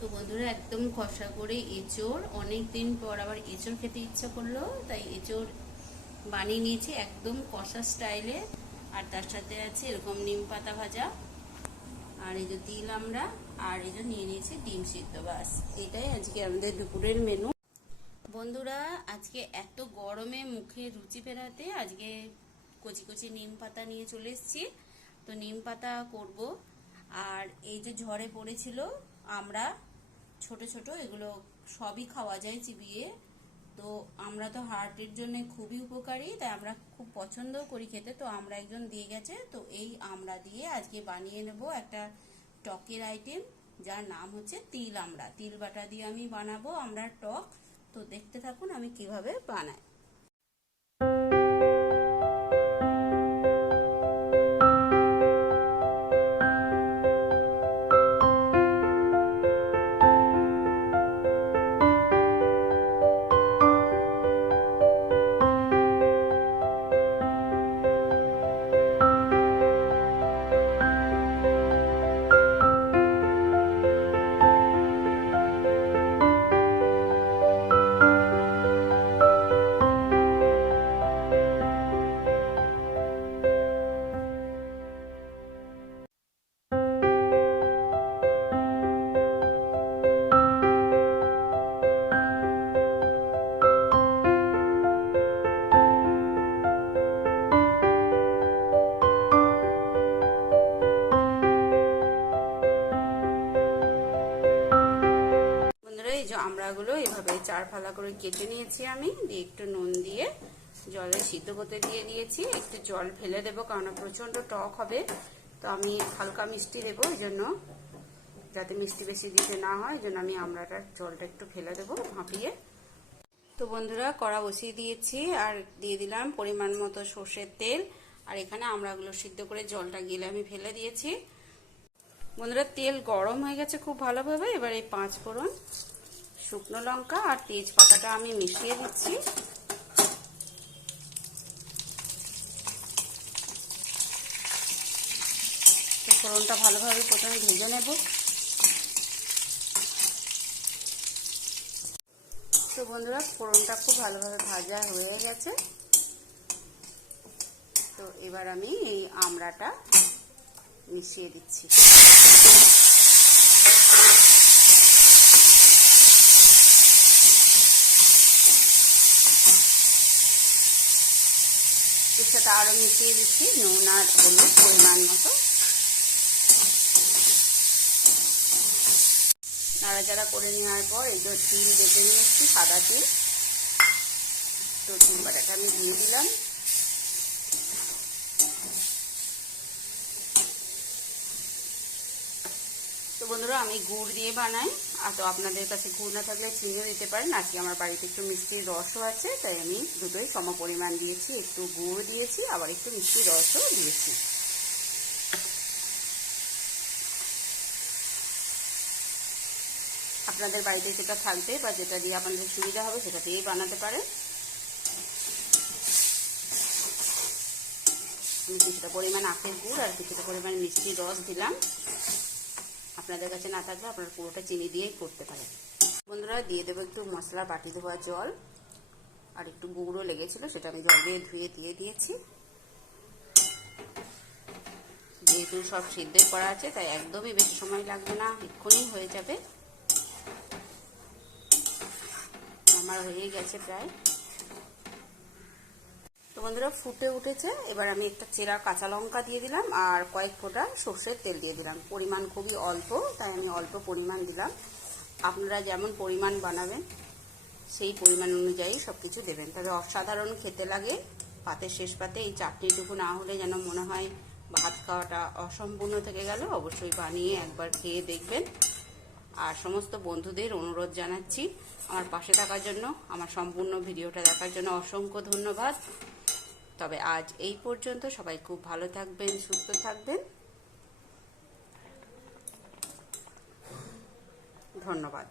তো বন্ধুরা, একদম কষা করে এঁচোড় অনেক দিন পর আবার এঁচোড় খেতে ইচ্ছা করল, তাই এঁচোড় বানিয়ে নিয়েছি একদম কষা স্টাইলে। আর তার সাথে আছে এরকম নিম পাতা ভাজা, আর এই যে তিল আমরা, আর এই যে নিয়ে নিয়েছি ডিম সিদ্ধ বাস এটাই আজকে আমাদের দুপুরের মেনু বন্ধুরা, আজকে এত গরমে মুখে রুচি ফেরাতে আজকে কচি কচি নিম পাতা নিয়ে চলে এসেছি। তো নিম পাতা করব। আর এই যে ঝড়ে পড়েছিল, আমরা ছোট ছোট, এগুলো সবই খাওয়া যায় চিবিয়ে। তো আমরা তো হার্টের জন্য খুবই উপকারী, তাই আমরা খুব পছন্দও করি খেতে। তো আমরা একজন দিয়ে গেছে, তো এই আমরা দিয়ে আজকে বানিয়ে নেব একটা টকের আইটেম, যার নাম হচ্ছে তিল আমরা তিল বাটা দিয়ে আমি বানাবো আমরা টক। তো দেখতে থাকুন আমি কীভাবে বানাই। আমড়াগুলো এভাবে চার ফালা করে কেটে নিয়েছি আমি। দিয়ে একটু নুন দিয়ে জলে সিদ্ধ করতে দিয়ে দিয়েছি। একটু জল ফেলে দেবো কারণ প্রচণ্ড টক হবে। তো আমি হালকা মিষ্টি দেবো, এই জন্য যাতে মিষ্টি বেশি দিতে না হয়, এই জন্য আমি আমড়াটার জলটা একটু ফেলে দেবো ভাপিয়ে। তো বন্ধুরা, কড়া বসিয়ে দিয়েছি আর দিয়ে দিলাম পরিমাণ মতো সর্ষের তেল। আর এখানে আমড়াগুলো সিদ্ধ করে জলটা গিলে আমি ফেলে দিয়েছি। বন্ধুরা, তেল গরম হয়ে গেছে খুব ভালোভাবে। এবার এই পাঁচ ফোড়ন শুকনো লঙ্কা আর তেজপাতাটা আমি মিশিয়ে দিচ্ছি। ফোড়নটা ভালোভাবে প্রথমে ভেজে নেব। তো বন্ধুরা, ফোড়নটা খুব ভালোভাবে ভাজা হয়ে গেছে। তো এবার আমি এই আমড়াটা মিশিয়ে দিচ্ছি। এর সাথে আরও মিশিয়ে দিচ্ছি, নুন আর হলুদ পরিমাণ মতো। নাড়াচাড়া করে নেওয়ার পর এই যে তিল বেটে নিয়ে এসছি সাদা তিল। তো তিল বাটাটা আমি দিয়ে দিলাম। তো বন্ধুরা, আমি গুড় দিয়ে বানাই। আর তো আপনাদের কাছে গুড় না থাকলে চিনিও দিতে পারেন। আজকে আমার বাড়িতে একটু মিষ্টির রসও আছে, তাই আমি দুটোই সম পরিমাণ দিয়েছি। একটু গুড় দিয়েছি, আবার একটু মিষ্টির রসও দিয়েছি। আপনাদের বাড়িতে যেটা থাকবে বা যেটা দিয়ে আপনাদের সুবিধা হবে, সেটা দিয়েই বানাতে পারেন। আমি কিছুটা পরিমাণ আখের গুড় আর কিছুটা পরিমাণ মিষ্টির রস দিলাম। আপনাদের কাছে না থাকলে আপনারা পুরোটা চিনি দিয়েই করতে পারেন। বন্ধুরা, দিয়ে দেবো একটু মশলা, বাটি ধোয়া জল। আর একটু গুঁড়ো লেগেছিল, সেটা আমি জল দিয়ে ধুয়ে দিয়ে দিয়েছি। যেহেতু সব সিদ্ধই করা আছে, তাই একদমই বেশি সময় লাগবে না, এক্ষুনি হয়ে যাবে। আমার হয়ে গেছে প্রায়। তো বন্ধুরা, ফুটে উঠেছে। এবার আমি একটা চেরা কাঁচা লঙ্কা দিয়ে দিলাম আর কয়েক ফোঁটা সর্ষের তেল দিয়ে দিলাম। পরিমাণ খুবই অল্প, তাই আমি অল্প পরিমাণ দিলাম। আপনারা যেমন পরিমাণ বানাবেন, সেই পরিমাণ অনুযায়ী সব কিছু দেবেন। তবে অসাধারণ খেতে লাগে। পাতের শেষ পাতে এই চাটনিটুকু না হলে যেন মনে হয় ভাত খাওয়াটা অসম্পূর্ণ থেকে গেল। অবশ্যই বানিয়ে একবার খেয়ে দেখবেন। আর সমস্ত বন্ধুদের অনুরোধ জানাচ্ছি, আমার পাশে থাকার জন্য, আমার সম্পূর্ণ ভিডিওটা দেখার জন্য অসংখ্য ধন্যবাদ। তবে আজ এই পর্যন্ত সবাই খুব ভালো থাকবেন সুস্থ থাকবেন। ধন্যবাদ।